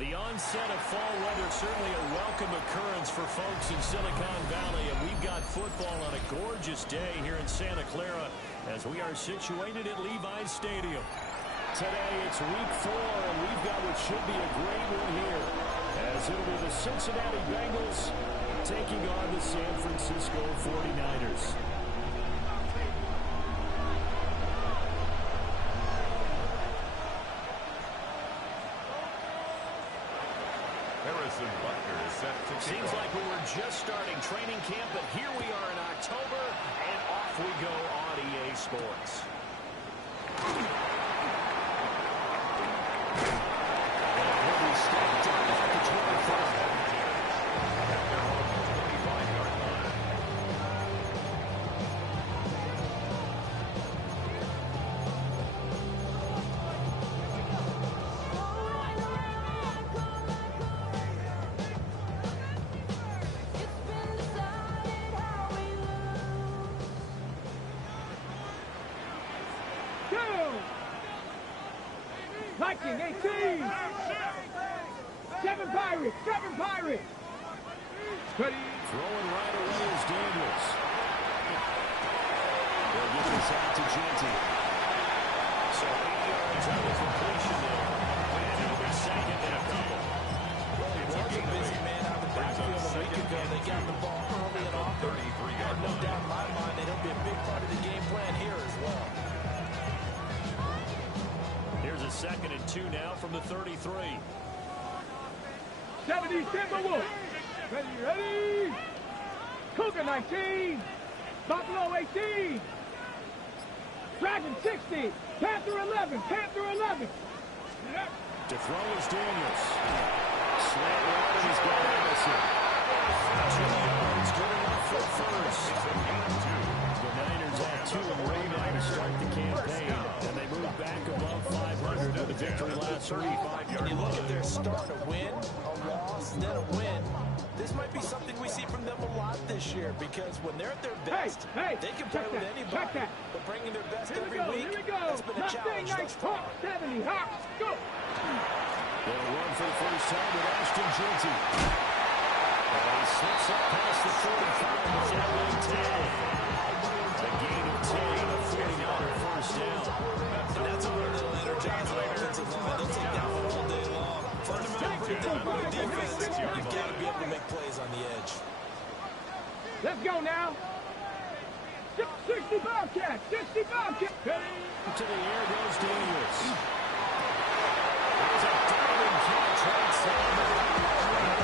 The onset of fall weather, certainly a welcome occurrence for folks in Silicon Valley, and we've got football on a gorgeous day here in Santa Clara as we are situated at Levi's Stadium. Today it's week 4, and we've got what should be a great one here, as it'll be the Cincinnati Bengals taking on the San Francisco 49ers. Seems like we were just starting training camp, but here we are in October, and off we go on EA Sports. He'll be stopped at the 25. Viking 18. 7 Pirates. 7 Pirates. Ready. Throwing right away is Daniels. They'll give this out to Genty. So 8 yards on the completion there. And it'll be second and a couple. Well, he was a busy man out of the backfield a week ago. They got the ball early and often. And no doubt in my mind that he'll be a big part of the game plan here as well. Here's a 2nd and 2 now from the 33. 70 Timberwolves. Ready. Cougar 19. Buffalo 18. Dragon 60. Panther 11. Panther 11. To throw is Daniels. Slant right, and he's got Anderson. 2 yards, good enough for first. The Niners have 2 and rebound to start the campaign, and they move back above 500 with a victory last week. When you look at their start, a win, a loss, then a win, this might be something we see from them a lot this year, because when they're at their best, they can play with anybody. But bringing their best every week, that's been a challenge thus far. 70 Hawks, go! They'll run for the first time with Ashton Genty. He slips up past the 45 and it's out of 10. A gain of 10 and a 49er first down. And that's a run that'll energize the offensive line. They'll take that one all day long. Fundamentally breakdown on the defense. You've got to be able to make plays on the edge. Let's go now. 60 Bobcats. 60 Bobcats. To the air goes Daniels. There's a diving catch right side.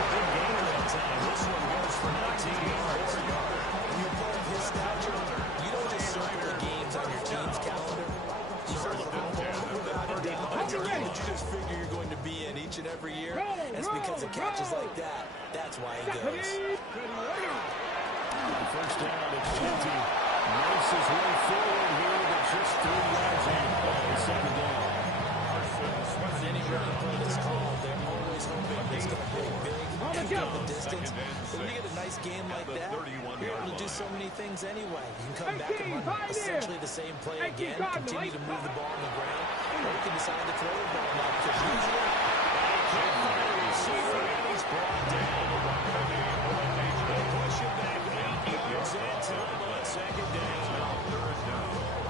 Big gain that time. This one goes for 19 yards. When you're part of his stature, you don't just circle the games on your team's calendar. You circle them without a doubt. It's a game that you just figure you're going to be in each and every year. It's because of catches like that. That's why he goes. First down, it's Genty. Makes his way forward here, but just 3 yards in. Second down. Any running play that's called, they're always hoping it's going to break big and go the distance. But when you get a nice game like that, you're able to do so many things anyway. You can come back and run essentially the same play again, continue to move the ball on the ground, or you can decide to throw the ball now, because usually they can't find a receiver, and he's brought down. They push him back 8 yards and time on second down.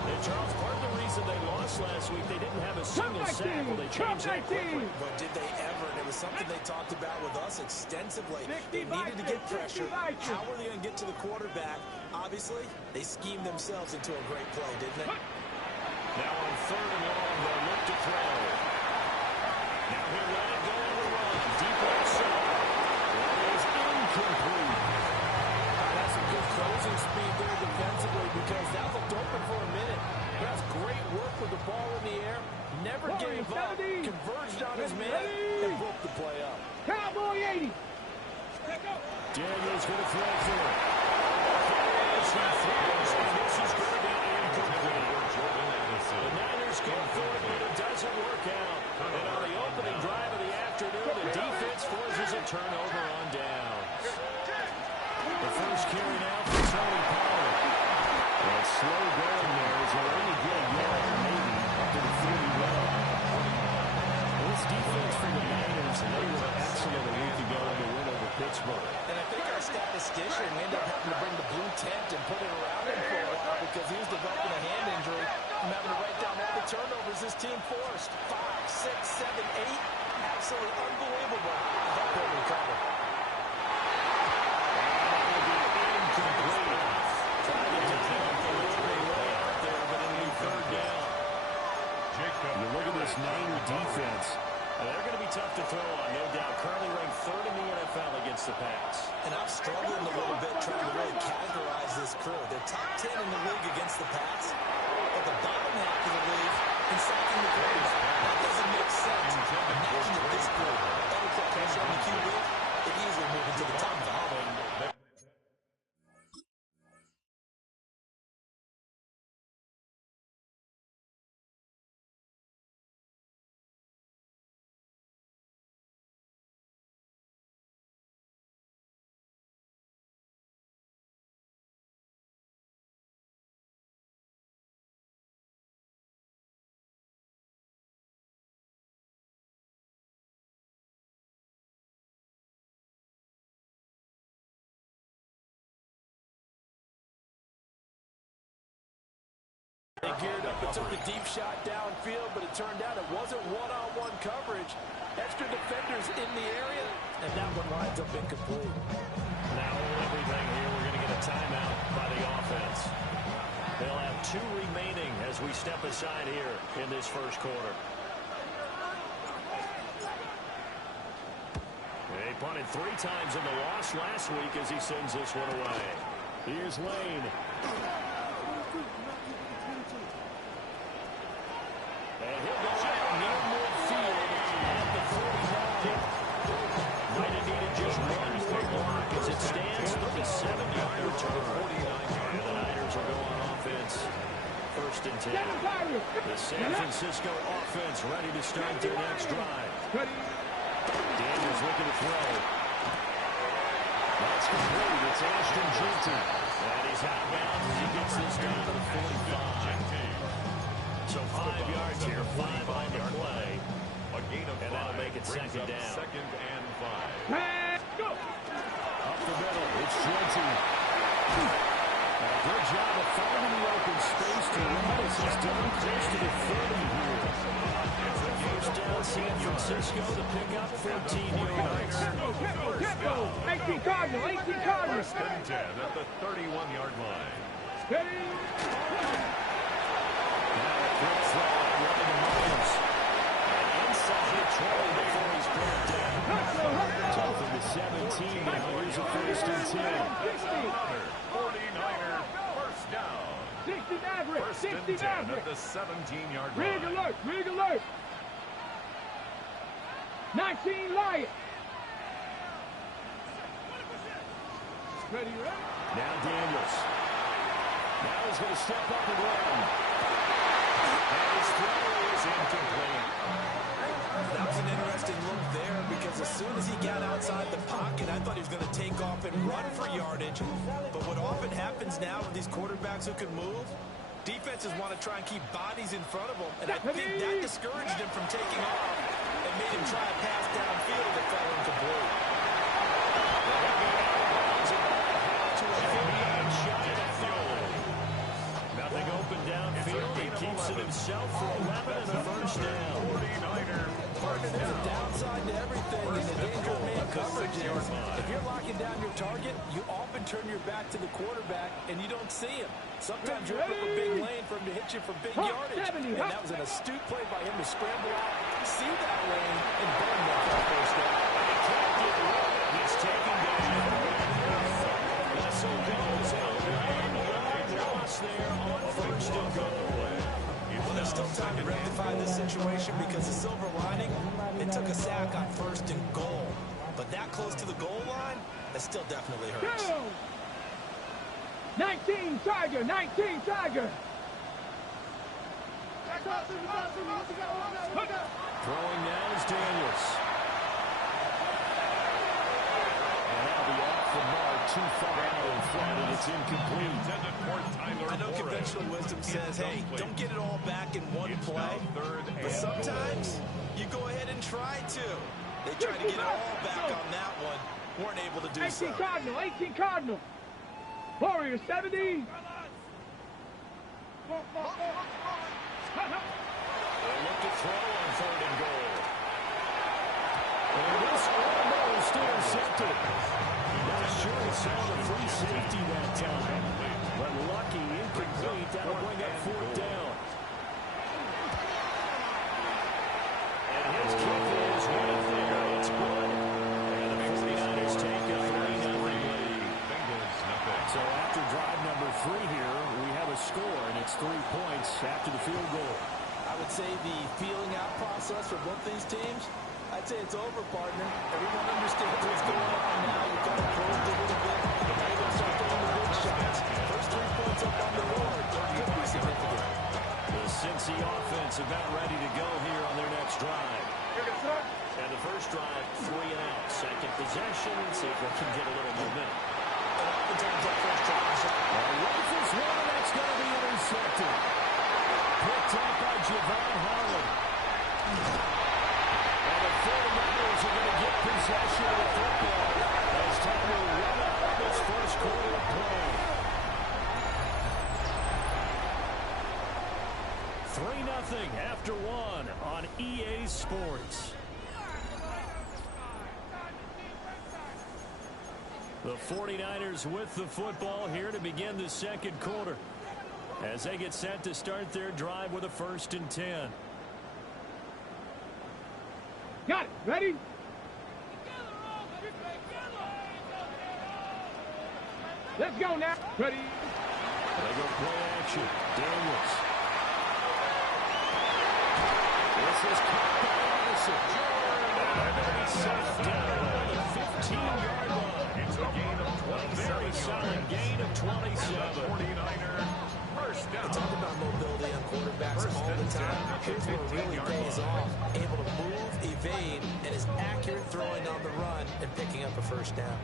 And Charles, part of the reason they lost last week, they didn't have a single sack. Well, they changed that quickly. But did they ever? And it was something they talked about with us extensively. They needed to get pressure. How were they going to get to the quarterback? Obviously, they schemed themselves into a great play, didn't they? Now on 3rd and long, they'll look to throw. Now he'll let it go on the run. Deep outside. That is incomplete. That's some good closing speed there defensively, because that looked open for a minute. That's great work with the ball in the air. Never gave up. Converged on his man and broke the play up. Cowboy 80. Daniels going to throw for it. As he throws, and this is going to be incomplete. The Niners go for it, but it doesn't work out. And on the opening drive of the afternoon, the defense forces a turnover on downs. The first carry now for Tony Pollard. Well, slow going there as they'll only get a yard, maybe, up to the 31. This defense for the Niners, they were Pittsburgh. And I think our statistician ended up having to bring the blue tent and put it around him for a while because he was developing a hand injury from having to write down all the turnovers his team forced. 5, 6, 7, 8. Absolutely unbelievable. Help him recover. You look at this Niner defense. They're going to be tough to throw on, no doubt. Currently ranked third in the NFL against the pass. And I'm struggling a little bit trying to really categorize this crew. They're top 10 in the league against the pass, but the bottom half of the league in sacking the quarterback. That doesn't make sense. Imagine at this point, better put pressure on the QB, it easily move into the top 5. They geared up and took a deep shot downfield, but it turned out it wasn't one-on-one coverage. Extra defenders in the area, and that one winds up incomplete. Now everything here, we're going to get a timeout by the offense. They'll have 2 remaining as we step aside here in this first quarter. They punted 3 times in the loss last week as he sends this one away. Here's Lane. And he'll go out near midfield at the 49. Might have needed just one quick block as it stands 37-yard return. And the Niners will go on offense. First and 10. The San Francisco offense ready to start their next drive. Daniels looking to throw. That's complete. It's Ashton Jeanty. And he's out of bounds as he gets this down to the 45. So 5 yards here, 5 on the play. A gain of 5. And that'll make it second down. Second and 5. Go. Up the middle, it's Jeanty. And a good job of finding the open space to run as he's down close to the 30 here. First down, San Francisco, the pickup, 14 yards. Tempo. 18 Cardinal, 18 Cardinal. First and 10 at the 31-yard line. Steady. Quick throw out right to Myers. And inside the trolley before he's brought down. Tough of the 17 now. Here's a first and 10. 49er first down. 60 Maverick. First 60 and 10 Maverick. at the 17-yard Rig line. alert. Rig alert. 19 Lion. Ready, ready? Now Daniels. Now he's going to step up and run. And his throw is incomplete. That was an interesting look there because as soon as he got outside the pocket, I thought he was going to take off and run for yardage. But what often happens now with these quarterbacks who can move, defenses want to try and keep bodies in front of them. And I think that discouraged him from taking off and made him try a pass downfield that fell incomplete. Nothing open downfield. He keeps it himself for 11 and a first down. 49er first There's a down. downside to everything in the danger man coverage is if you're locking down your target, you often turn your back to the quarterback and you don't see him. Sometimes you open up a big lane for him to hit you for big yardage. And that was an astute play by him to scramble out, see that lane, and burn that for a first down. He's taken down. Russell goes out. Loss there on first and goal. Well, there's still time to rectify this situation because the silver lining, it took a sack on first and goal. But that close to the goal line, that still definitely hurts. Go. 19 Tiger. 19 Tiger. Throwing now is Daniels. And that'll be off the mark, too far out in front, and it's incomplete. I know conventional wisdom says, hey, don't get it all back in one play. But sometimes you go ahead and try to. They tried to get it all back on that one, weren't able to do so. 18 Cardinal, 18 Cardinal. Warrior 70. They look to throw on 3rd and goal. And this elbow is still intercepted. Not sure he saw the free safety that time. But lucky, incomplete. That'll bring up 4th down. And his kick is right there. It's good. And the 49ers take a 3-0 lead. So after drive number 3 here, we have a score, and it's 3 points after the field goal. I would say the feeling out process for both these teams, I'd say it's over, partner. Everyone understands what's going on now. You've got to close a little bit. Now you're going to start throwing the big shots. First 3 points up on the board could be significant. The Cincy offense about ready to go here on their next drive. And the first drive, 3 and out. Second possession. See if they can get a little momentum. And oftentimes that first drive is Rifles one, that's going to be intercepted. Picked up by Javon Harlan. And the 49ers are going to get possession of the football as time will run out on this first quarter of play. 3-0 after 1 on EA Sports. The 49ers with the football here to begin the second quarter as they get set to start their drive with a 1st and 10. Got it. Ready? Let's go now. Ready? They go play action. Daniels. This is caught by Anderson. And he's set down on the 15-yard line. It's a gain of 27 Very solid gain of 27. 49er first down. Talk about mobility on quarterbacks all the time. Here's where it really pays off. Able to move, evade, and is accurate throwing on the run and picking up a first down.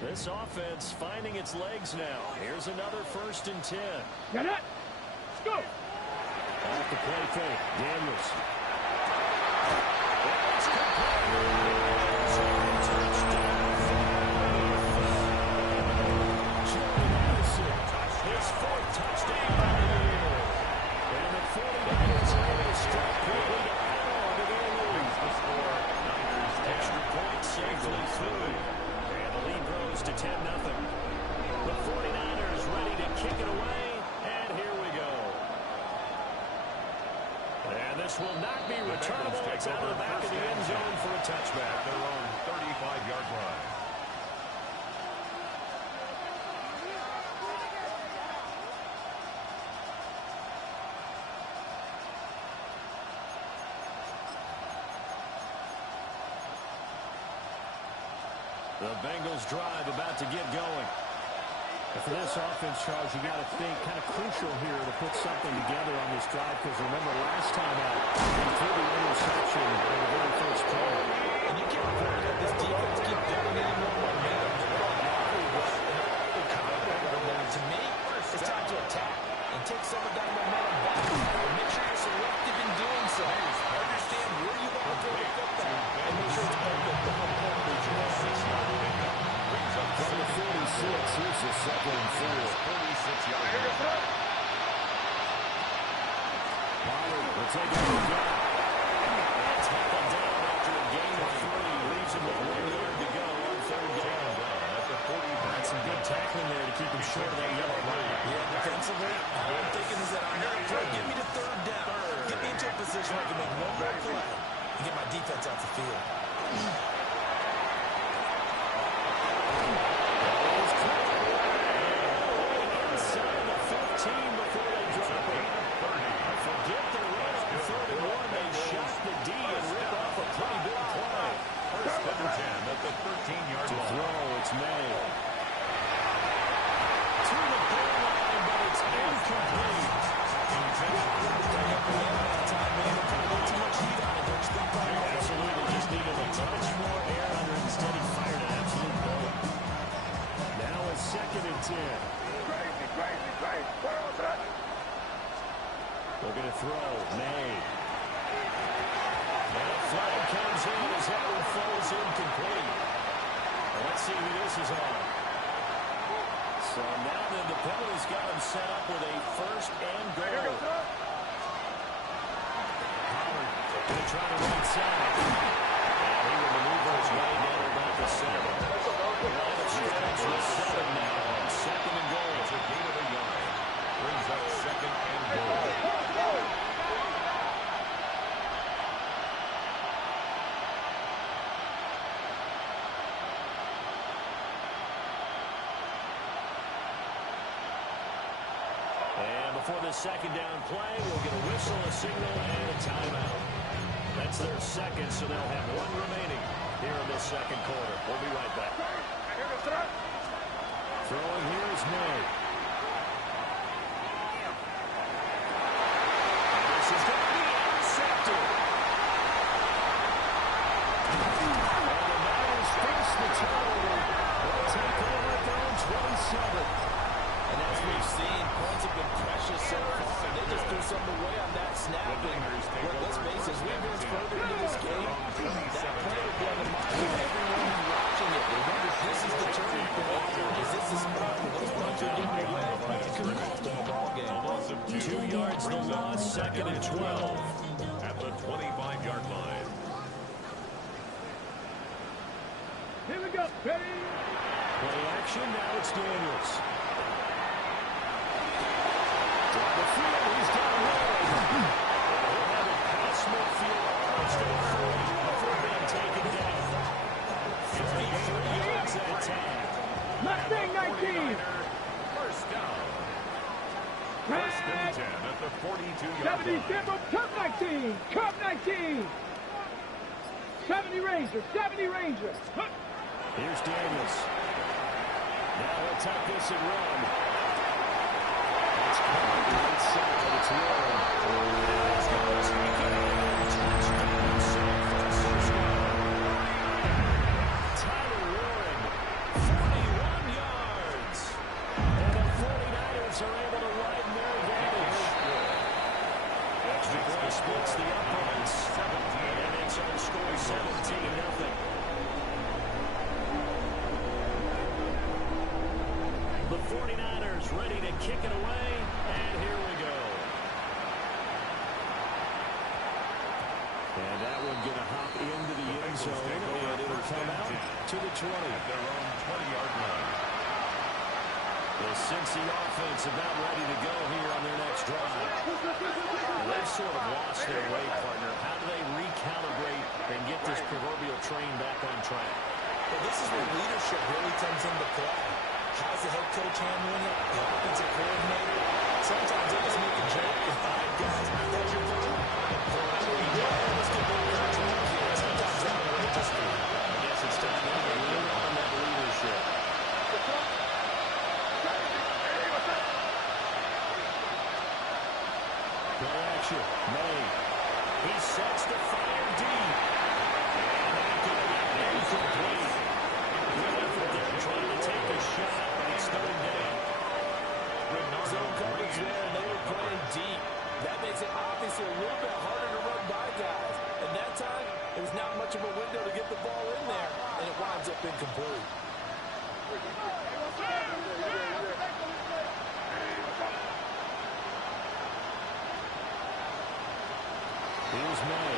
This offense finding its legs now. Here's another 1st and 10. Got it. Let's go. Off the play fake. Daniels. His 4th touchdown of the year. And the 49ers are able to strike quickly to add on to their lead. Extra point safely through. And the lead grows to 10-0. The 49ers ready to kick it away. And here we go. And this will not be returnable. It's out of the back of the end zone for a touchback. Their own 35-yard line. The Bengals drive about to get going. For this offense, Charles, you got to think kind of crucial here to put something together on this drive because remember last time out, they threw the interception on the very first play. And you can't afford to let this defense keep building any more momentum. To me, it's time to attack and take some of that momentum back. Make sure you're selective in doing so. Understand where you want to throw the football and make sure it's open to how important you want to see. From the 46, here's the 2nd and 4. 46-yard line. Pollard will take out the gun. Tackled down after a gain of 3. Leaves him with 1 yard to go on 3rd down. At the 40. That's some good tackling there to keep him short of that yellow line. Yeah, defensively, all I'm thinking is that I'm not trying to get me to 3rd down. Get me into a position where I can make one more play and get my defense off the field. Inside the 15 before they drop it. Forget the run on 3rd and 1. They shot the D and rip off a pretty big play. First and 10 at the 13-yard To line. throw, it's May. To the goal line, but it's incomplete. Absolutely, just needed a touch more air under it. Instead, he fired an absolute bullet. Now it's 2nd and 10. Looking to throw, May. And a flag comes in as that one falls incomplete. Let's see try to right side. And he will maneuver his way down about the center. Line of scrimmage with 7 now on 2nd and goal. It's a gain of a yard. Brings up 2nd and goal. And before the second down play, we'll get a whistle, a signal, and a timeout. That's their second, so they'll have 1 remaining here in this second quarter. We'll be right back. Throwing here is May. This is going to be intercepted. And the Niners face the turnover. They'll take over at their own 27. And as we've seen, points have been precious so far. And they just threw something away on that snap. And let's face it, as we advance further into this game, that play will be on the mind of everyone who's watching it. Remember, this is the turning point. Is this the spot where those points are getting away? It could cost them a ball game. 2 yards the loss, 2nd and 12. At the 25-yard line. Here we go. Ready? Play action, now it's Daniels. Down the field, he's got Lloyd. He'll have it past midfield, almost to the 40 before being taken down. 53 yards that time. Mustang 19. First down. First and 10 at the 42-yard 70 line. Simple. Cup 19. Cup 19. 70 Ranger. 70 Ranger. Huh. Here's Daniels. Now he'll tuck this and run. It's caught right side. It's Warren. He's going to take it in. Touchdown, San Francisco. Tyler Warren, 41 yards. And the 49ers are able to widen their advantage. Big splits the opponents. And it's on score 17-0. The 49ers ready to kick it away, and here we go. And that one going to hop into the end zone, and it'll come out to the 20. At their own 20-yard line. The Cincy offense about ready to go here on their next drive. They've sort of lost their way, partner. How do they recalibrate and get this proverbial train back on track? Well, this is where leadership really comes into play. How's the head coach handling it? The offensive coordinator? Sometimes they just make a joke and 5 guys. That's your job. Let's get more control here. Sometimes that will just be. I guess it's time to lean on that leadership. Play action. May. He sets the fire deep. And that could be incomplete. Good effort there trying to take a shot, but it's 3rd down. Zone coverage there, and they were playing deep. That makes it obviously a little bit harder to run by guys. And that time, it was not much of a window to get the ball in there, and it winds up incomplete. Here's May.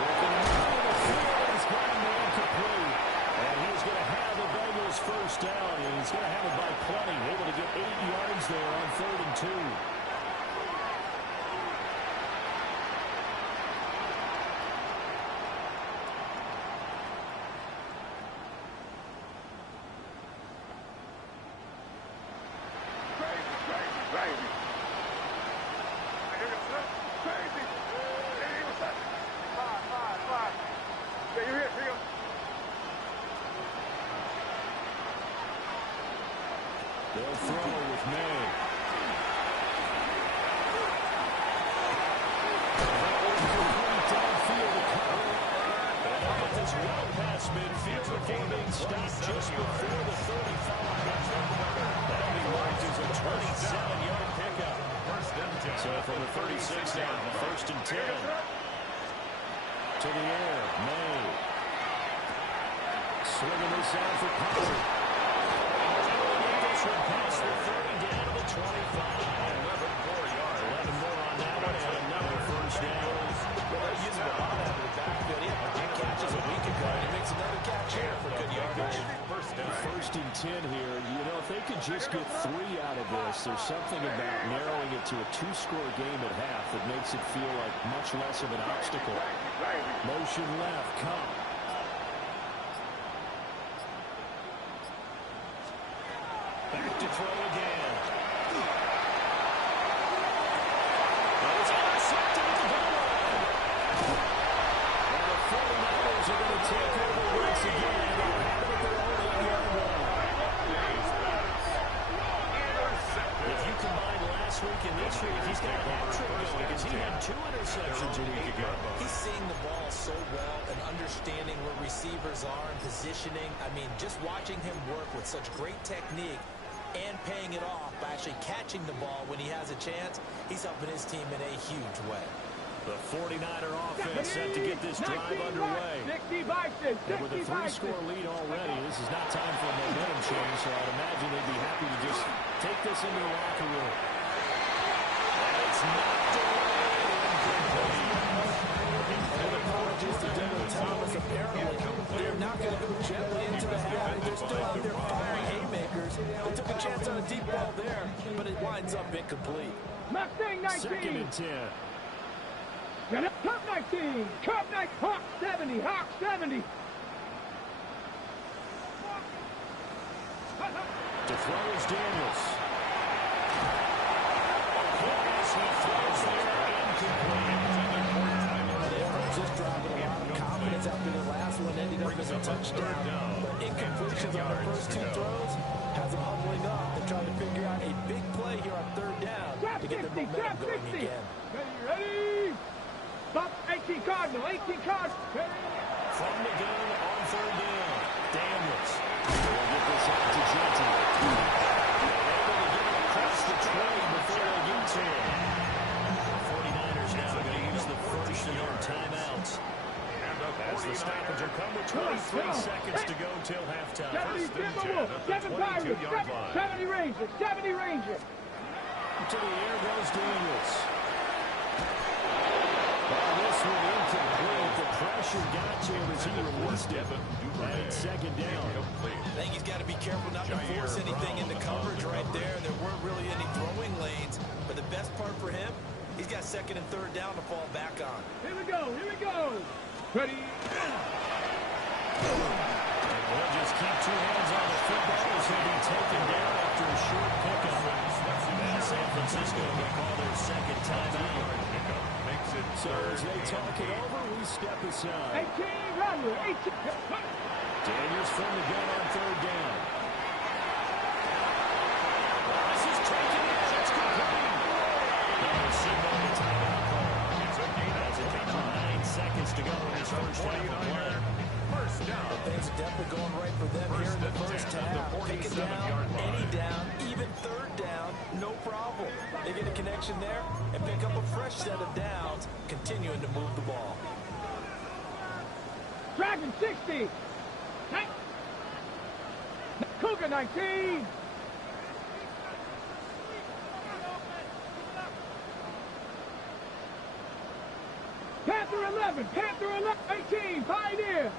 Working around the field. He's got him incomplete. And he's going to have the Bengals first down. And he's going to have it by plenty. Able to get 8 yards there on 3rd and 2. They'll throw with May. Downfield to cover. And up at this well past midfield before being stopped just before the 35. That'll be marked as a 27-yard pickup. First and 10. So from the 36 down, 1st and 10. To the air, May. Swinging this out for Pollard. This one past the 30 down to the 25. 11 more yards. 11 more on on that one and another first down. Well, they're using a lot out of the backfield. He had 10 catches a week ago, and he makes another catch here for good yardage. First and 10 here. You know, if they could just get 3 out of this, there's something about narrowing it to a 2-score game at half that makes it feel like much less of an obstacle. Motion left, come. Back to throw again. He's got a hat trick going because he had 2 interceptions a week ago. He's seeing the ball so well and understanding where receivers are and positioning. I mean, just watching him work with such great technique and paying it off by actually catching the ball when he has a chance, he's helping his team in a huge way. The 49er offense set to get this drive underway. And with a 3-score lead already, this is not time for a momentum change, so I'd imagine they'd be happy to just take this into the locker room. It's knocked away. And the apologies to Devin Thomas. Apparently, they're not going to go gently into the half. They're still out there firing haymakers. They took a chance on a deep ball there, but it winds up incomplete. Mustang 19. Second and 10. Cup 19. Cup 19. Hawk 70. Hawk 70. To throw is Daniels. Just dropping a lot of confidence after the last one ended up as a touchdown. But incompletions on the first 2 throws has them humbling up and trying to figure out a big play here on 3rd down to get the momentum going again. Ready? Stop. 18 Cardinal. 18 Cardinal. From the gun on 3rd down. Daniels. They'll get this out to Genty. Able to get it across the 20 before they get to it. The 49ers now going to use the first of their timeouts. As the stoppage will come with 23 seconds to go till halftime. 70 Timberwolves. 7 Pirates. 70 Rangers. 70 Rangers. To the air goes Daniels. Well, this one incomplete. The pressure got to him as he released it. And it's 2nd down. I think he's got to be careful not to force anything into coverage right there. There weren't really any throwing lanes. But the best part for him, he's got 2nd and 3rd down to fall back on. Here we go. Here we go. Ready? We'll just keep 2 hands on the football as he'll be taken down after a short pickup. And San Francisco will call their 2nd timeout. So as they talk it over, we step aside. 18 Runner. 18. Daniels from the gun on 3rd down. This is taken in. It's complete. They'll signal the timeout call. As it comes with 9 seconds to go in his first half of play. First down. Things are definitely going right for them here in the first half. Take it down, any down, even 3rd down, no problem. They get a connection there and pick up a fresh set of downs, continuing to move the ball. Dragon 60. Cougar 19. Panther 11. Panther 11. 18. Pioneer.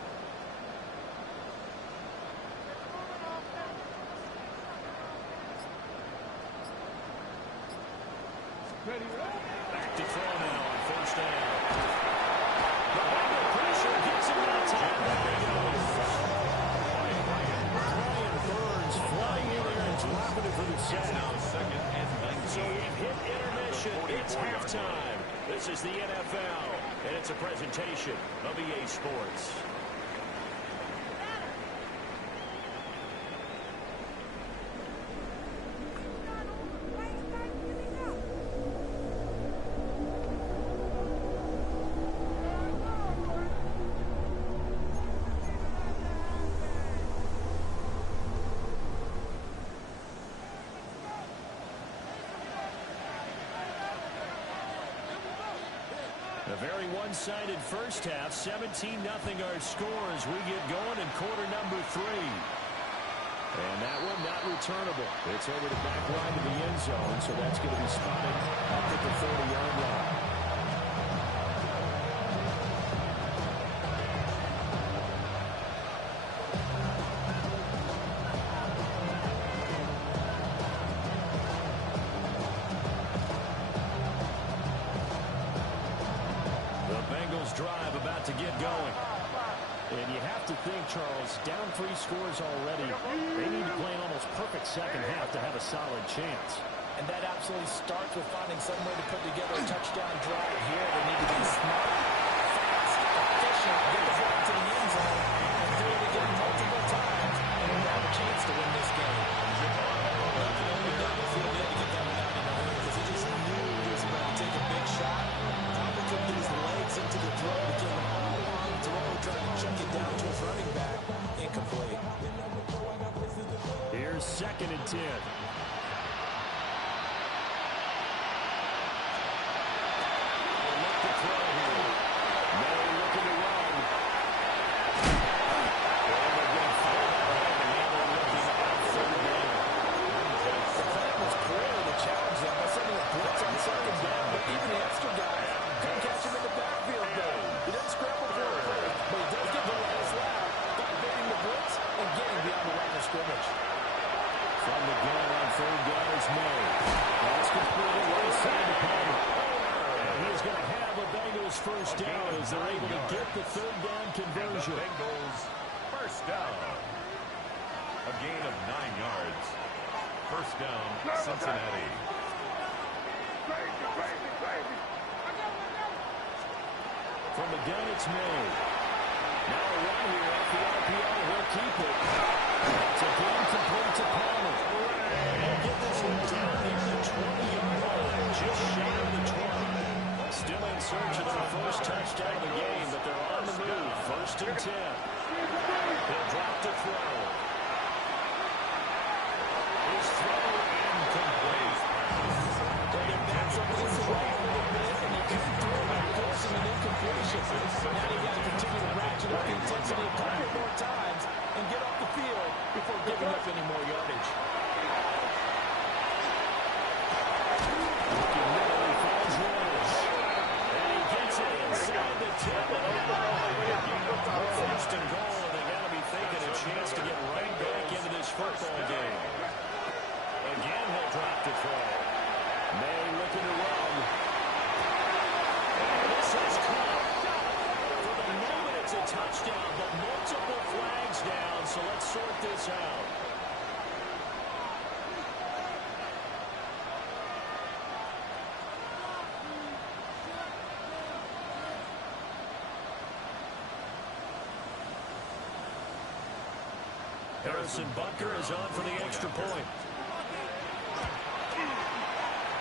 Back to throw now on 1st down. The ball pressure gets him that time. Brian Burns flying in there and dropping it for the sack. So we've hit intermission. It's halftime. This is the NFL, and it's a presentation of EA Sports. A very one-sided first half, 17-0 our score as we get going in quarter number 3. And that one not returnable. It's over the back line to the end zone, so that's going to be spotted up at the 30-yard line. The Bengals drive about to get going. And you have to think, Charles, down 3 scores already. They need to play an almost perfect second half to have a solid chance. And that absolutely starts with finding some way to put together a touchdown drive here. They need to be smart, fast, efficient, get the ball to the end zone, and do it again multiple times, and we'll have a chance to win this game. Well, you know, we've done before. They had to get that one out in a hurry because he just knew he was about to take a big shot. Probably couldn't get his legs into the throw. Became an all-long throw, trying to chuck it down to his running back. Incomplete. Here's 2nd and 10. From the gun on 3rd down is May. That's completed right side to Palmer. And he's going to have a Bengals first down as they're able to get the 3rd down conversion. Bengals first down. A gain of 9 yards. First down, Cincinnati. From the gun, it's May. Now a run here off the RPO. He'll keep it. It's again complete to Palmer. And get this one down near the 20-yard line, just shy of the 20. Still in search of their first touchdown of the game, but they're on the move. 1st and 10. He'll drop to throw. His throw incomplete. Their backs up against the wall a little bit, and they couldn't throw it, forcing an incompletion. Now they got to continue to ratchet up the intensity a couple more times and get off the field before giving up any more yardage. Literally finds Rose. And he gets it inside the 10. First and goal, and they got to be thinking a chance to get right back into this football game. Again, he'll drop to throw. May looking to run. And this is caught. For the moment, it's a touchdown, but multiple flags down, so let's sort this out. Harrison Butker is on for the extra point.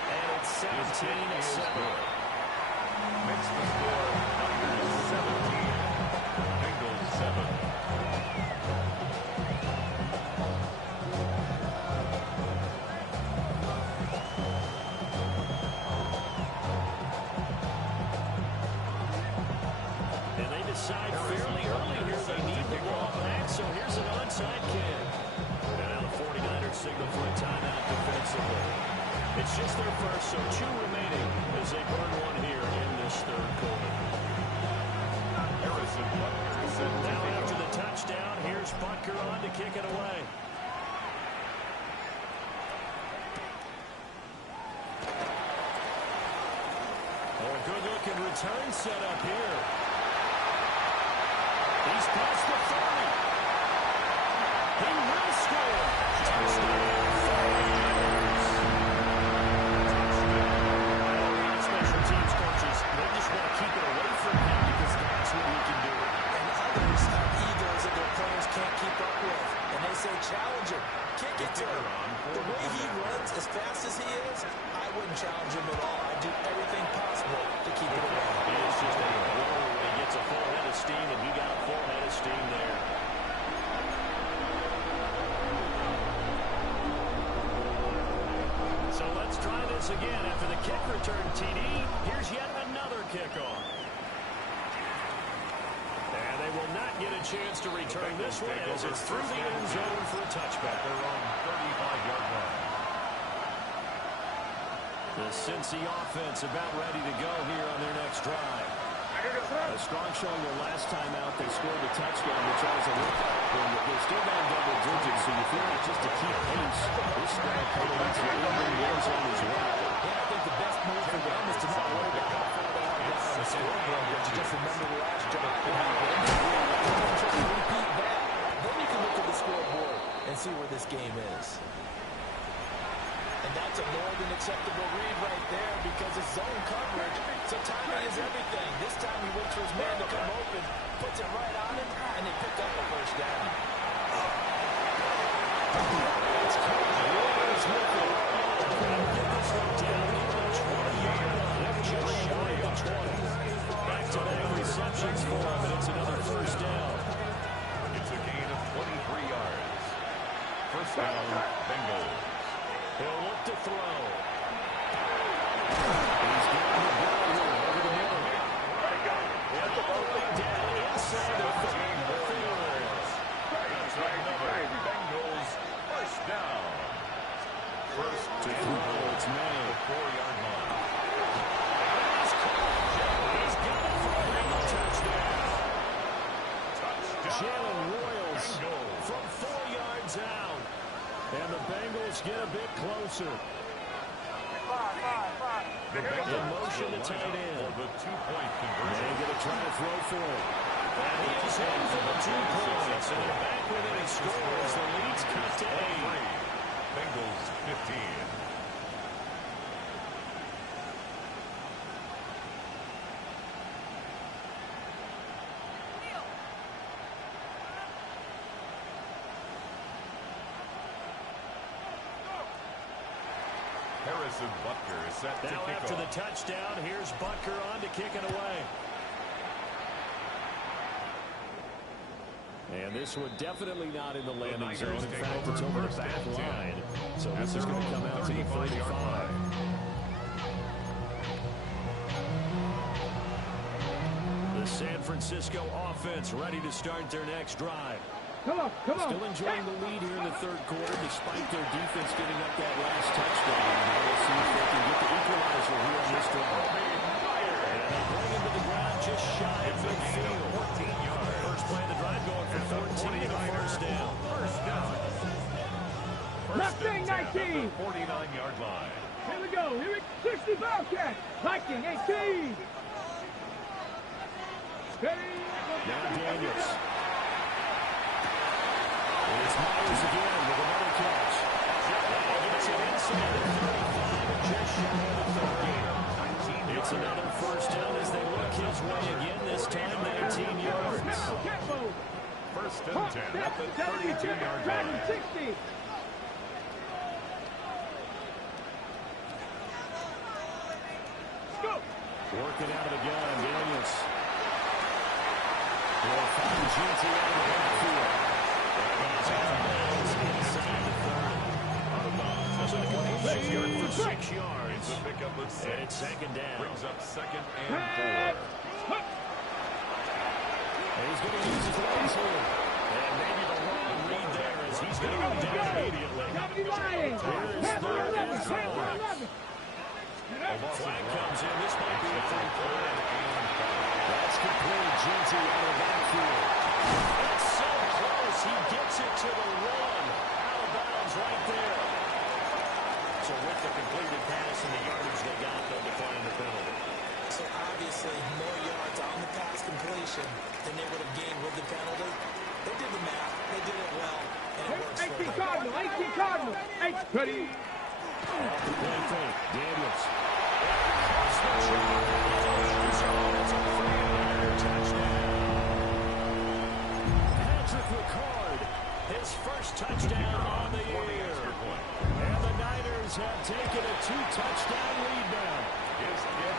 And it's 17-7. Makes the score 17. Bengals 7. And they decide fairly early here they need the ball back, so here's an onside kick. And now the 49ers signal for a timeout defensively. It's just their first, so 2 remaining as they burn one here in this 3rd quarter. Harrison Butker set to Now kick after off. the touchdown, here's Butker on to kick it away. Oh, a good-looking return set up here. He's past the 30. He will score. Touchdown, 49ers. Special teams coaches, they just want to keep it away from him because that's what he can do. And others have egos that their players can't keep up with. And they say, challenge him, kick it to him. The way he runs as fast as he is, I wouldn't challenge him at all. I'd do everything possible to keep it away. He is just a blower when he gets a full head of steam, and he got a full head of steam there. So let's try this again. After the kick return TD, here's yet another kickoff. And they will not get a chance to return this one as it's through the end zone for a touchback. They're on 35-yard line. The Cincy offense about ready to go here on their next drive. A strong showing their last time out. They scored a touchdown, which has a lookout. They're still down double digits, so you feel like just to keep pace, this drive coming into the end zone as well. Yeah, I think the best move for them is to not worry about how far they are down on the scoreboard, but to just remember the last drive that happened. Just repeat that. Then you can look at the scoreboard and see where this game is. And that's a more than acceptable read right there because it's zone coverage. So timing is everything. This time he waits for his man to come open, puts it right on him, and they pick up a first down. It's Warriors with it. Get this one down in the 20-yard line. Just shy of the 20. Back-to-back receptions for him, and it's another first down. It's a gain of 23 yards. First down, Bengals. He'll look to throw. He's getting the ball here over the middle. All the way down inside the 30. That's right, Bengals. First down. First To throw, it's May. 4-yard line. He's got it for a Bengal touchdown. Jalen Royals from 4 yards out. And the Bengals get a bit closer. In motion to tight end. For the 2-point conversion. They're going to try to throw for it. And he is in for the 2 points. And they're back within a score as the lead's cut to 8. Bengals 15. Harrison Butker is set to Now kick after off. the touchdown, here's Butker on to kick it away. And this one definitely not in the landing zone. In fact, it's over the back line. So this is going to come out to the 35. The San Francisco offense ready to start their next drive. Come on. Still enjoying the lead here in the third quarter, despite their defense giving up that last touchdown. Now we'll see if they can get the equalizer here on this drive. And they bring him to the ground just shy of midfield. 14 yards. First play of the drive going for 14 and a first down. First down. Left wing 19. 49-yard line. Here we go. 60 Bobcat. Viking 18. Steady. Now Daniels. It's Myers again with another catch. Gets it inside the 35 and just shy of the 30. It's another first down as they look his way again, this time 19 yards. First and 10 at the 32-yard line. 60. Working out of the gun, Daniels. Will find Jeanty out of the backfield. He's out of bounds inside the 30. Out of bounds. So the completion for 6 yards. It's a pickup of 6. And it's second down. Brings up second and 4. And he's going to use his legs here. And maybe the wrong read there as he's going to go down immediately. Flag comes in. This might be a free play. That's complete. Jeanty out of the backfield. It's so close. He gets it to the 1. Out of bounds right there. So with the completed pass and the yardage they got, they'll decline the penalty. So obviously more yards on the pass completion than they would have gained with the penalty. They did the math. They did it well. And it works for 18 them. Cardinal. 18 Cardinal. 8. Ready. Off the play fake. Daniels. Patrick Ricard, his first touchdown on the year. And the Niners have taken a 2-touchdown lead now. His kick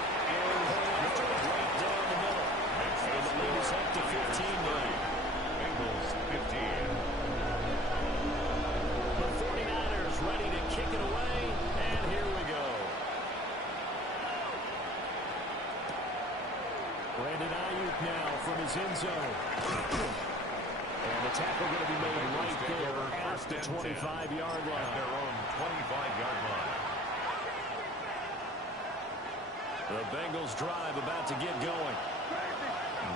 Right down the middle. And the lead is up to 15 now. Bengals 15. The 49ers ready to kick it away. And here we go. Brandon Ayuk now from his end zone. tackle going to be made right there at the 25-yard line. At their own 25-yard line. The Bengals drive about to get going.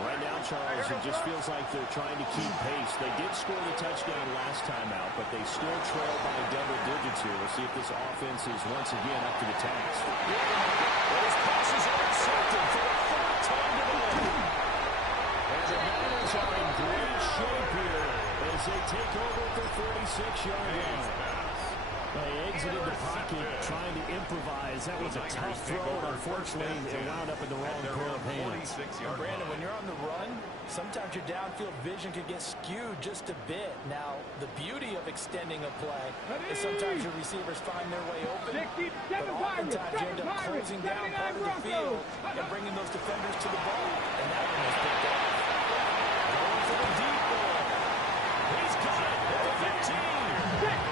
Right now, Charles, it just feels like they're trying to keep pace. They did score the touchdown last time out, but they still trail by double digits here. We'll see if this offense is once again up to the task. Those passes are intercepted for the third time today. And the Niners are in great shape here as they take over at the 46-yard line. They exited the pocket trying to improvise. That was a tough throw, and unfortunately, it wound up in the wrong pair of hands. Brandon, when you're on the run, sometimes your downfield vision could get skewed just a bit. Now, the beauty of extending a play is sometimes your receivers find their way open, but oftentimes you end up closing down part of the field and bringing those defenders to the ball, and that one was picked off. Going for the deep ball. He's got it at the 15.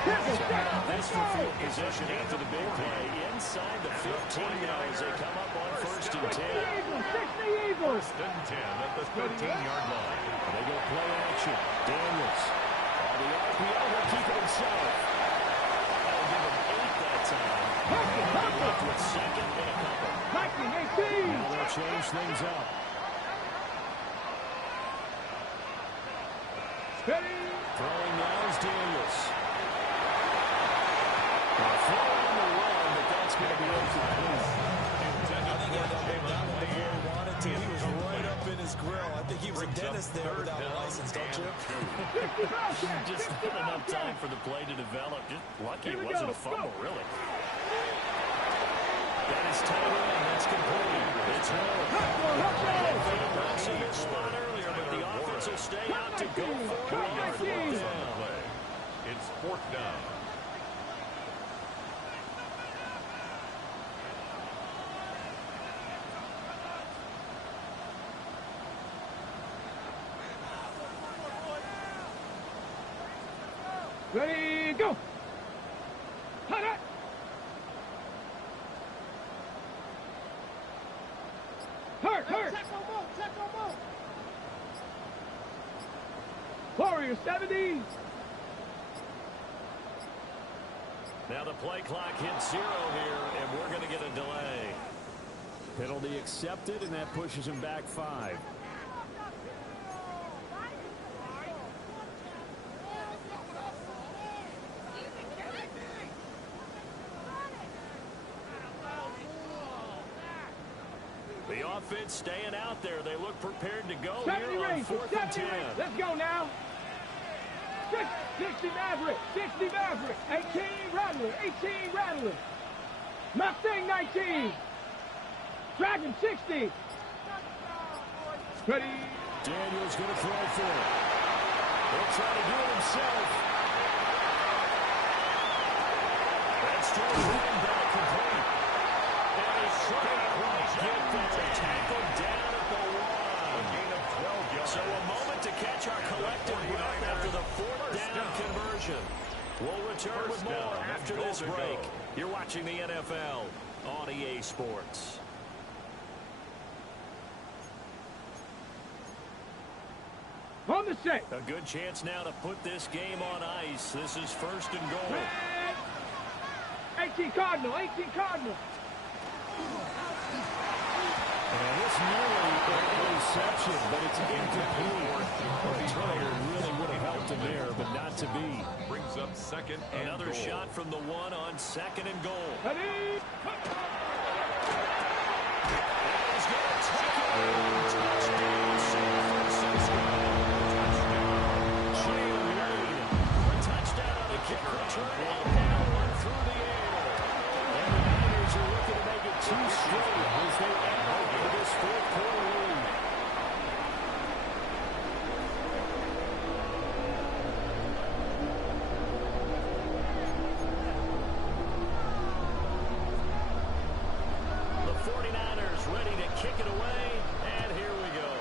This for field position after the big play inside the 15 now as they come up on 1st and 10. 1st and 10 at the 13-yard line. They go play action. Daniels. On the RPO, he'll keep it himself. That'll give him 8 that time. Left with 2nd and a couple. Now they'll change things up. Throwing now is Daniels. Throw on the run, but that's going to be incomplete. He was right up in his grill. I think he was a dentist there without a license, don't you? Just not enough time for the play to develop. Just lucky it wasn't a fumble, really. That is tight end. That's complete. It's Hill. Runs in this spot earlier, but the offense will stay out to go for it. It's 4th down. Ready, go! Hot, hot! Hurt, hurt! Check on move! Warrior 70! Now the play clock hits 0 here, and we're going to get a delay. Penalty accepted, and that pushes him back 5. The offense staying out there. They look prepared to go 70 here on range, 4th and 10. Let's go now. 60 Maverick, 18 Rattler. Mustang 19. Dragon 60. Ready. Daniels going to throw for it. He'll try to do it himself. That's thrown running back complete. And he couldn't quite get there. Tackled down at the 1. A gain of 12 yards. So a moment to catch our collective breath after the 4th down conversion. We'll return with more after this break. You're watching the NFL on EA Sports. On the set. A good chance now to put this game on ice. This is 1st and goal. 18 Cardinal. And this nearly an interception, but it's incomplete. The turnover really would have helped him there, but not to be. Brings up 2nd and Another goal. shot from the 1 on 2nd and goal. Ready. He's going to take it. Touchdown, San Francisco. Jalen Wade. A touchdown on the kick return. And now one through the air. And the Niners are looking to make it 2 straight as they add up to this 4th quarter lead. The 49ers ready to kick it away, and here we go.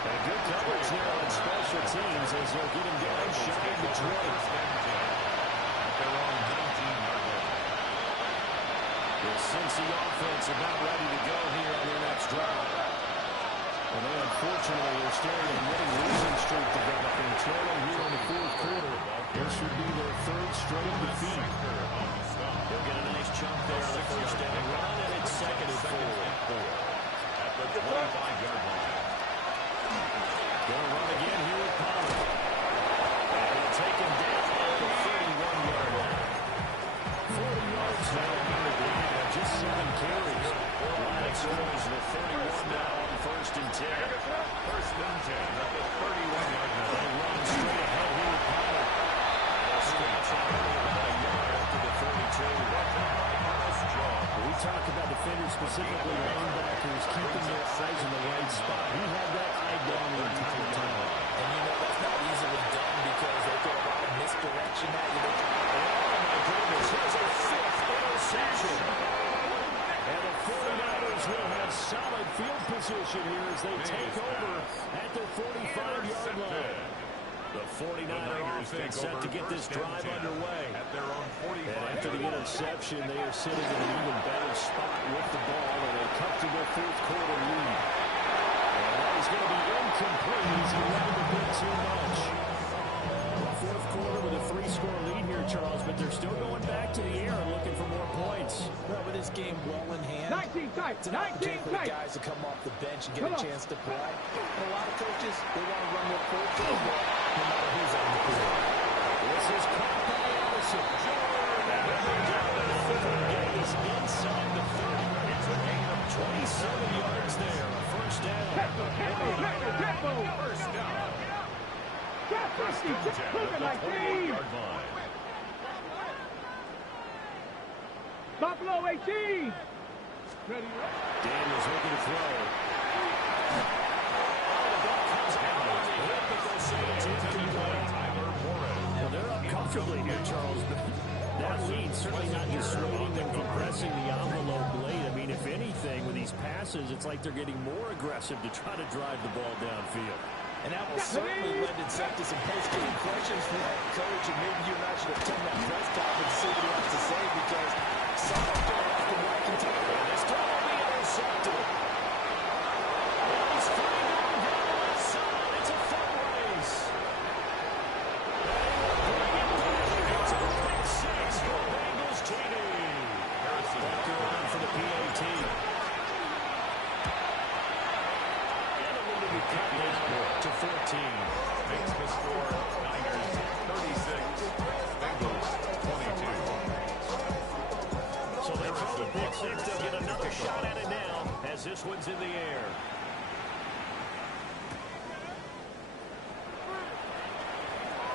A good coverage there on special teams as they'll get him down shy of the 20. At their own 19-yard line. The Cincy offense about ready to go here on their next drive. And they unfortunately are staring at a losing streak developing, trailing here in the fourth quarter. This would be their third straight defeat. They'll get a nice chunk there on the first down run, and it's second and 4. At the 25-yard line. Going to run again here with Pollard. And he'll take him down at the 31-yard line. 40 yards now on the ground, just 7 carries. Line of scrimmage to the 31 now on first and 10. First and 10 at the 31-yard line. They run straight ahead here with Pollard. They'll scratch out about a yard after the 32. We talk about defenders, specifically linebackers, keeping their eyes in the right spot. He had that eye down the entire time. And you know that's not easily done because they throw a lot of misdirection at you. Oh, my goodness. Here's a 5th interception. And the 49ers will have solid field position here as they take over at their 45-yard line. The 49er offense set to get this drive underway. At their own 45. And after the interception, they are sitting in an even better spot with the ball and a comfortable fourth quarter lead. And that is going to be incomplete as he led a bit too much. Fourth quarter with a 3-score lead here, Charles, but they're still going back to the air and looking for more points. Well, with this game well in hand, 19 tight, it's an opportunity 19 for the tight. guys to come off the bench and get a chance to play. And a lot of coaches, they want to run their full football no matter who's on the field. This is caught by Allison. Is inside the 30. It's a gain of 27 yards there. A first down. Tempo. First down. Got 50. Move it like team. Buffalo 18. Ready. Daniels looking to throw. Well, they're up comfortably here, Charles. That lead certainly not dissuading them from pressing the envelope late. I mean, if anything, with these passes, it's like they're getting more aggressive to try to drive the ball downfield. And that will certainly lend itself to some post-game questions for that coach. And maybe you and I should attend that press conference and see what he has to say because some are going off the right container. This time will be intercepted. And he's flying down the left side. It's a foot race. It's a quick 6 for Bengals TD. Back around for the PAT. And a little bit cut down to 14. Makes the score Niners 36, Bengals 22. So they throw the pick 6. They'll get another shot at it now as this one's in the air.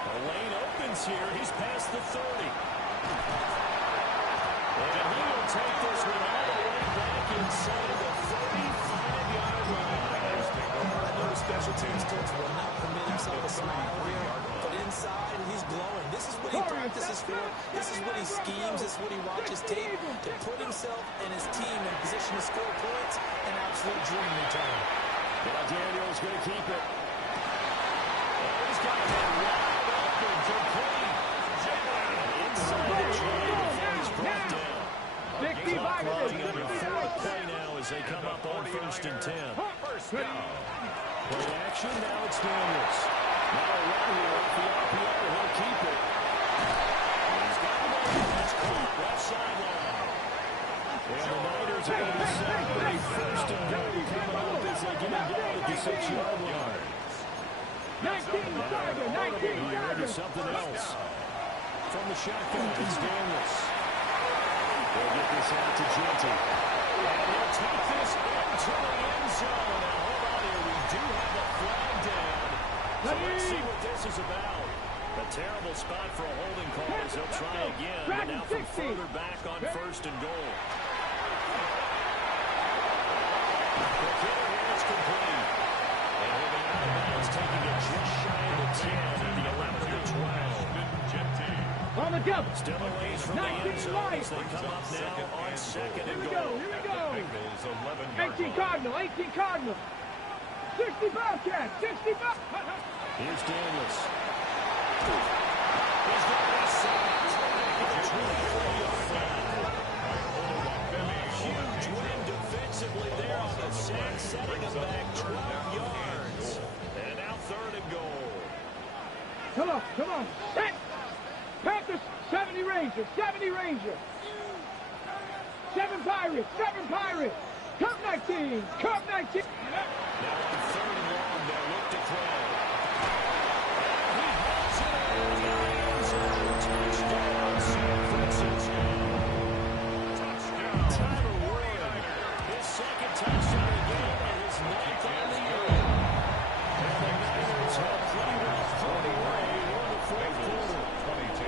The lane opens here. He's past the 30. And he will take this one all the way back inside the 35-yard line. I know the special teams coach will not permit himself a smile here, but inside, he's glowing. This is what he practices for. This is what he schemes. This is what he watches tape to put himself and his team in position to score points. An absolute dream return. Now Daniels going to keep it. He's got a man wide open, complete. Inside the 20 before he's brought down. Clock running on the 4th play now as they come up on first and 10. First down. Play action, now it's Daniels. Now a run here off the RPO, he'll keep it. He's got the ball. It's caught left sideline. And the Niners are going to be set with a first and goal coming up as they get him down at the 6-yard line. 19 Tiger, 19 Here Tiger. to something else. From the shotgun, it's Daniels. They'll get this out to Genty. And he'll take this into the end zone. Now, hold on here. We do have a flag down. So let's see what this is about. A terrible spot for a holding call as they'll try again. But now from further back on first and goal. The kicker here is complete. And he'll be out of bounds, taking it just shy of the 10 at the 11 to 12. On the double. Still a ways from the end zone as they come up now on second and goal. Here we go. Bengals 11-yard 18 Cardinal, 18 Cardinal. 60 Bobcat, 60 Bobcat. Here's Daniels. He's got this sacked at the 24-yard line. off. Come on. Set. Panthers, 70 Rangers. 70 Rangers. 7 Pirates. 7 Pirates. Cup 19. Cup 19. Now on 3rd and long, they'll look to throw. Touchdown, San Francisco. Touchdown. Tyler Warren, his 2nd touchdown of the game and his 9th on the year. And the Niners have pretty well pulled away in the 4th quarter. 22.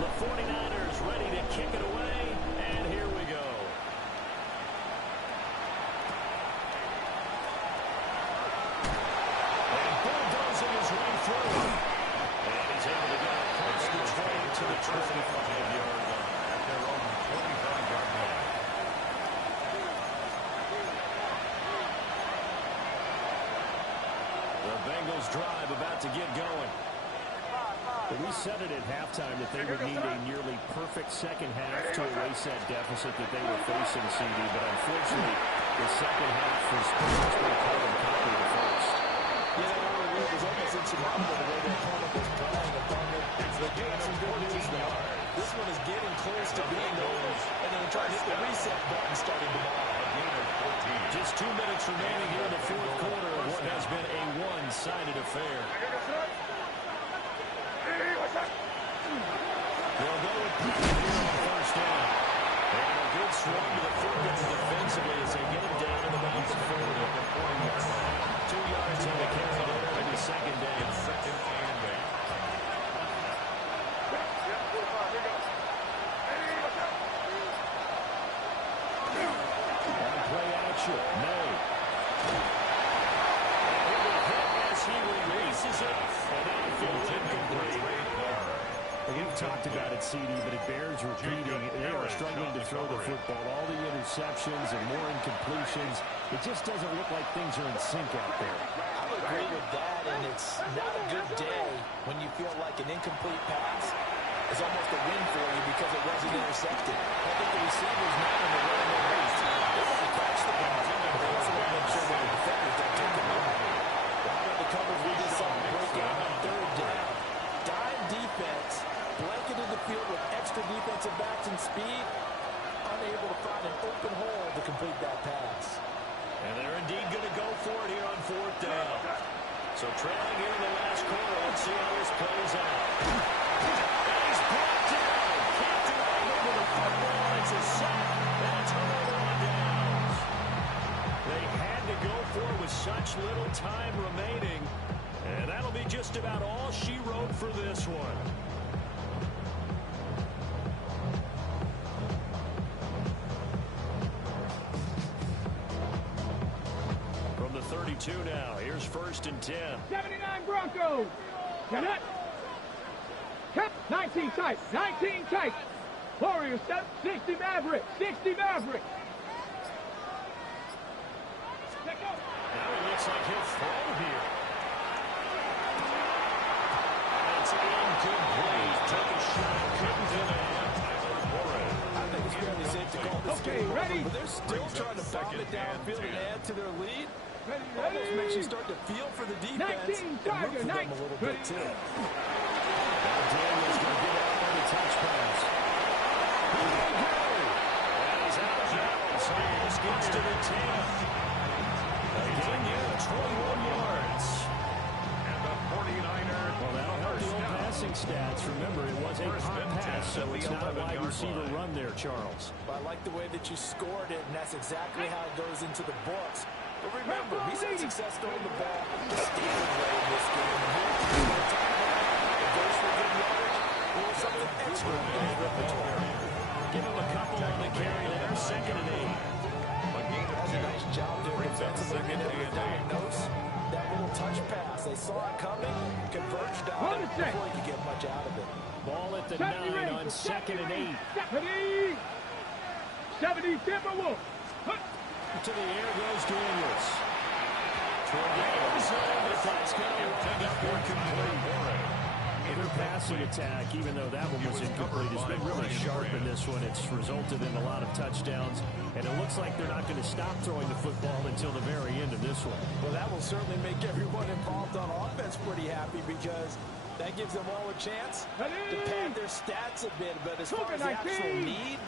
The 49ers ready to kick it away, and here we go. And bulldozing his way through. And he's able to get across the 20 to the 25-yard line. At their own 25-yard line. The Bengals drive about to get going. We said it at halftime that they would need a nearly perfect second half to erase that deficit that they were facing, CD, but unfortunately, the second half was pretty much going to carbon copy the first. Yeah, it was almost insurmountable the way their opponent was playing. They gave some good news now. This one is getting close to being over, and then they're trying to hit the reset button starting tomorrow. Just 2 minutes remaining here in the 4th quarter of what has been a one-sided affair. They'll go with here on 1st down. And a good swing to the football defensively as they get it down to about the 40. 2 yards on the carry there in the 2nd down. 2nd and 8. On play action, May. And he will hit as he releases it. And outfield incomplete. We've talked about it, CD, but it bears repeating. They are struggling to throw the football. All the interceptions and more incompletions. It just doesn't look like things are in sync out there. I would agree with that, and it's not a good day when you feel like an incomplete pass is almost a win for you because it wasn't intercepted. I think the receiver's not in the right place. They want to catch the ball, but they also want to make sure that the defenders don't take it over. Out of the coverage we just saw break out on 3rd down. Dime defense, blanketed the field with extra defensive backs and speed, unable to find an open hole to complete that pass. And they're indeed going to go for it here on 4th down. So trailing here in the last quarter. Let's see how this plays out. And he's brought down. Can't do anything with the football. It's a sack. And a turnover on downs. They had to go for it with such little time remaining. And that'll be just about all she wrote for this one. From the 32 now, here's 1st and 10. 79 Broncos. Get it. Cut. 19 tight. 19 tight. Warriors, 60 Mavericks. 60 Mavericks. Now it looks like he'll throw here. It's incomplete. Took a shot. Couldn't connect. I think it's fairly safe to call this Okay, game ready? over, but they're still trying to bomb it downfield and add to their lead. Almost makes you start to feel for the defense 19 and root Tiger, for them a little bit too. Now Daniels going to get out on the touch pass. Here they go. And he's out of bounds. Hayes gets to the 10. Again, 21 yards. And the 49ers. Well, that'll help the old passing stats. Remember, it was a pop pass, so it's not a wide receiver run there, Charles. But I like the way that you scored it, and that's exactly how it goes into the books. But remember, he's had success throwing the ball the standard way in this game. And here, it goes for good yardage or something extra in his repertoire. Give him a couple on the carry there. 2nd and 8. Does a nice job there defensively being able to diagnose that little touch pass. They saw it coming, converged on it before he could get much out of it. Ball at the 9 on 2nd and 8. 70 Timberwolves. To the air goes Daniels. Tornadoes, but that's going to wind up incomplete. Their passing attack, even though that one was incomplete, has been really sharp in this one. It's resulted in a lot of touchdowns, and it looks like they're not going to stop throwing the football until the very end of this one. Well, that will certainly make everyone involved on offense pretty happy because that gives them all a chance to pad their stats a bit. But as far as the actual need,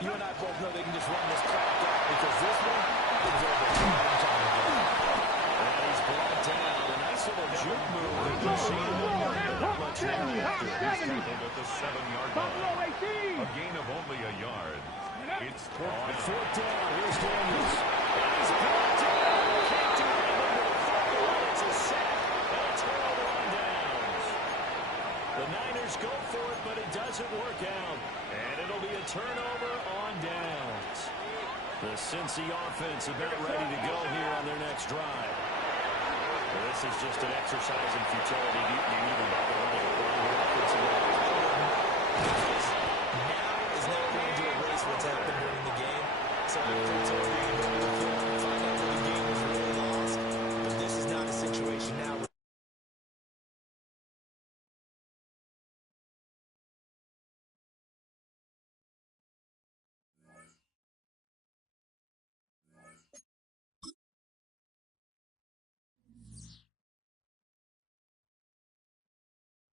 you and I both know they can just run this clock down because this one is over a long time ago. And he's brought down. A nice little juke move. Not much longer after. At the 7-yard line. A gain of only a yard. It's fourth down. Here's Daniels. He's brought down. Can't do anything with the football. It's a sack and a turnover on downs. The Niners go for it, but it doesn't work out. And it'll be a turnover on downs. The Cincy offense about ready to go here on their next drive. Well, this is just an exercise in futility. Do you even bother running a play here offensively? Now is not going to erase what's happened during the game. So